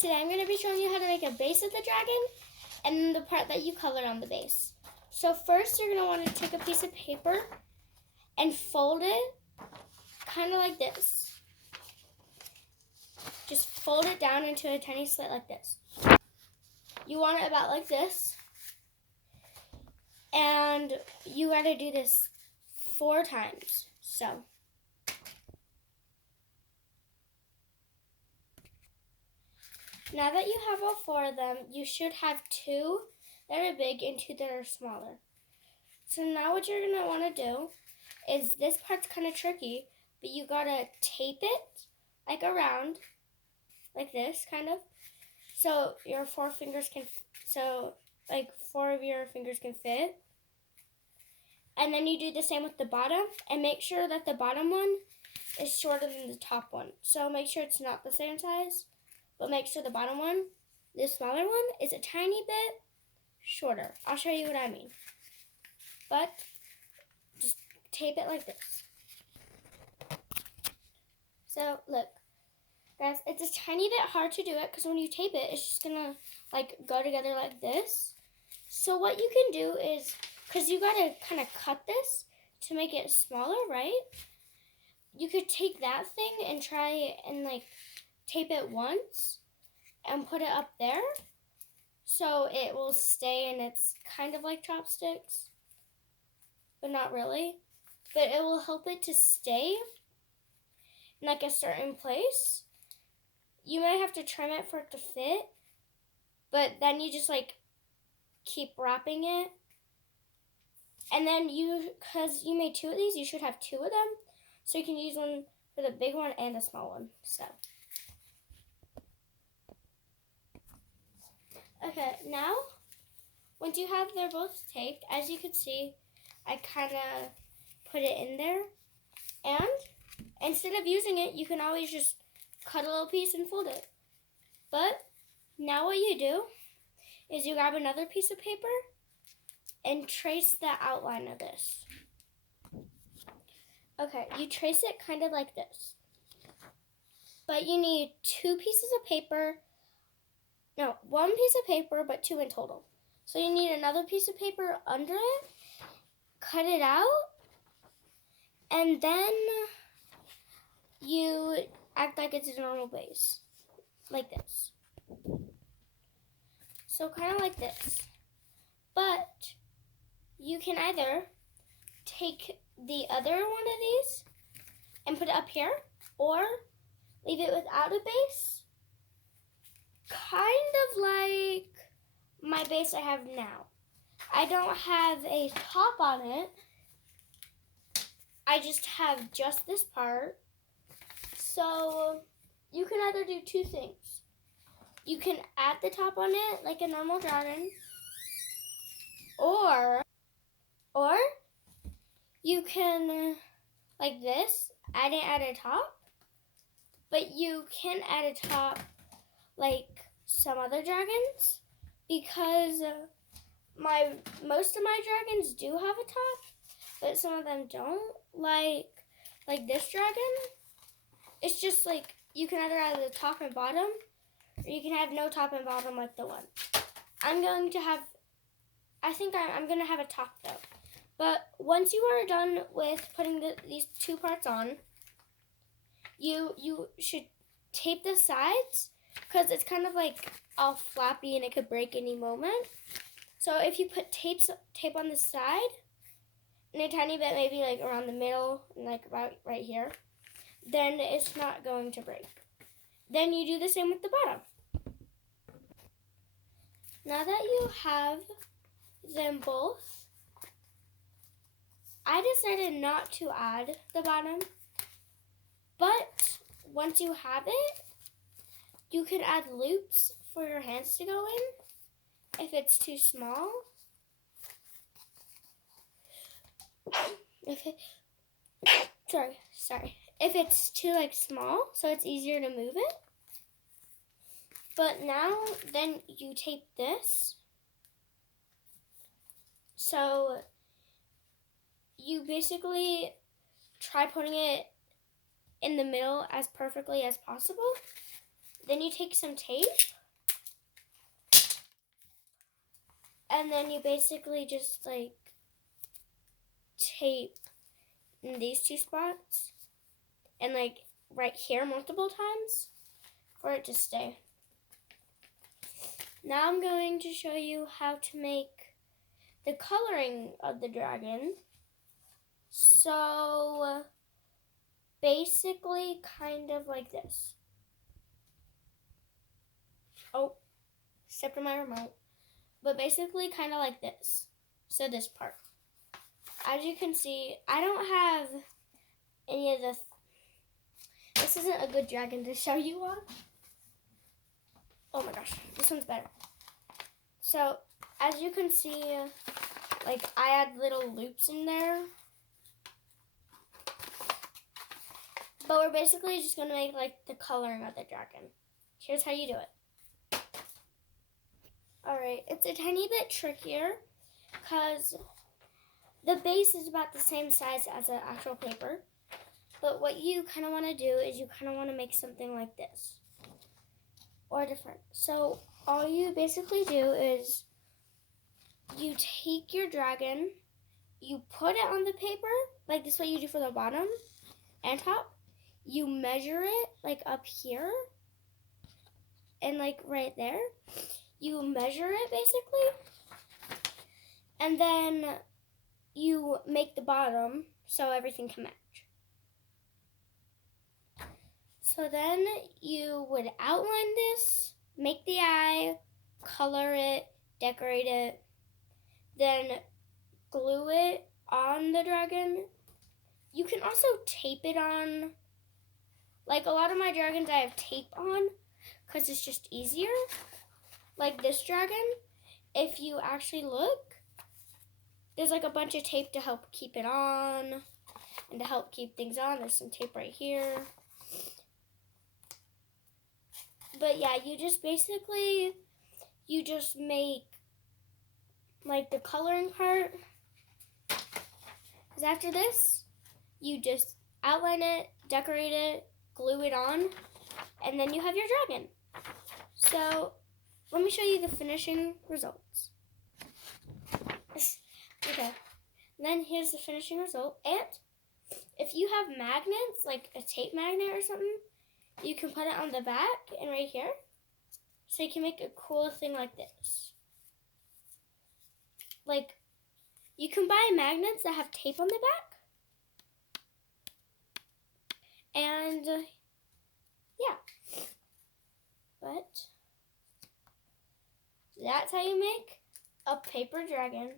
today I'm going to be showing you how to make a base of the dragon and then the part that you color on the base. So first you're going to want to take a piece of paper and fold it kind of like this. Just fold it down into a tiny slit like this. You want it about like this. And you got to do this 4 times. So now that you have all 4 of them, you should have 2 that are big and 2 that are smaller. So now what you're going to want to do is, this part's kind of tricky, but you got to tape it like around, like this kind of, so your 4 fingers can, so like 4 of your fingers can fit. And then you do the same with the bottom, and make sure that the bottom one is shorter than the top one. So make sure it's not the same size, but make sure the bottom one, the smaller one, is a tiny bit shorter. I'll show you what I mean. But just tape it like this. So look, guys, it's a tiny bit hard to do it because when you tape it, it's just gonna like go together like this. So what you can do is, because you gotta kind of cut this to make it smaller, right? You could take that thing and try and like tape it once and put it up there so it will stay, and it's kind of like chopsticks, but not really. But it will help it to stay in like a certain place. You may have to trim it for it to fit, but then you just like keep wrapping it. And then because you made 2 of these, you should have 2 of them. So you can use one for the big one and the small one. So, okay, now once you have, they're both taped, as you can see, I kind of put it in there. And instead of using it, you can always just cut a little piece and fold it. But now what you do is you grab another piece of paper and trace the outline of this. Okay, you trace it kind of like this. But you need 2 pieces of paper. No, 1 piece of paper, but 2 in total. So you need another piece of paper under it, cut it out, and then you act like it's a normal base, like this. So kind of like this. But you can either take the other one of these and put it up here, or leave it without a base, kind of like my base I have now. I don't have a top on it. I just have just this part. So you can either do 2 things. You can add the top on it like a normal dragon, or you can, like this, add a top, but you can add a top like some other dragons, because most of my dragons do have a top, but some of them don't. Like this dragon, it's just like you can either add the top and bottom, or you can have no top and bottom like the one. I think I'm going to have a top though. But once you are done with putting these 2 parts on, you should tape the sides, because it's kind of like all flappy and it could break any moment. So if you put tape on the side and a tiny bit maybe like around the middle and like about right here, then it's not going to break. Then you do the same with the bottom. Now that you have them both, I decided not to add the bottom, but once you have it, you can add loops for your hands to go in if it's too small. If it's too like small, so it's easier to move it. But now, then you tape this. So you basically try putting it in the middle as perfectly as possible. Then you take some tape, and then you basically just like tape in these two spots and like right here multiple times for it to stay. Now I'm going to show you how to make the coloring of the dragon. So basically kind of like this. Oh, stepped on my remote. But basically kind of like this. So this part. As you can see, I don't have any of this isn't a good dragon to show you on. Oh my gosh, this one's better. So as you can see, like I add little loops in there. But we're basically just gonna make like the coloring of the dragon. Here's how you do it. Alright, it's a tiny bit trickier because the base is about the same size as the actual paper. But what you kind of want to do is you kind of want to make something like this. Or different. So all you basically do is you take your dragon, you put it on the paper, like this is what you do for the bottom and top. You measure it like up here and like right there. You measure it basically. And then you make the bottom so everything can match. So then you would outline this, make the eye, color it, decorate it, then glue it on the dragon. You can also tape it on. Like a lot of my dragons I have tape on because it's just easier. Like this dragon, if you actually look, there's like a bunch of tape to help keep it on and to help keep things on. There's some tape right here. But yeah, you just basically, you just make like the coloring part. Because after this, you just outline it, decorate it, glue it on, and then you have your dragon. So let me show you the finishing results. Okay, then here's the finishing result. And if you have magnets, like a tape magnet or something, you can put it on the back and right here. So you can make a cool thing like this. Like, you can buy magnets that have tape on the back. And, yeah. But, that's how you make a paper dragon.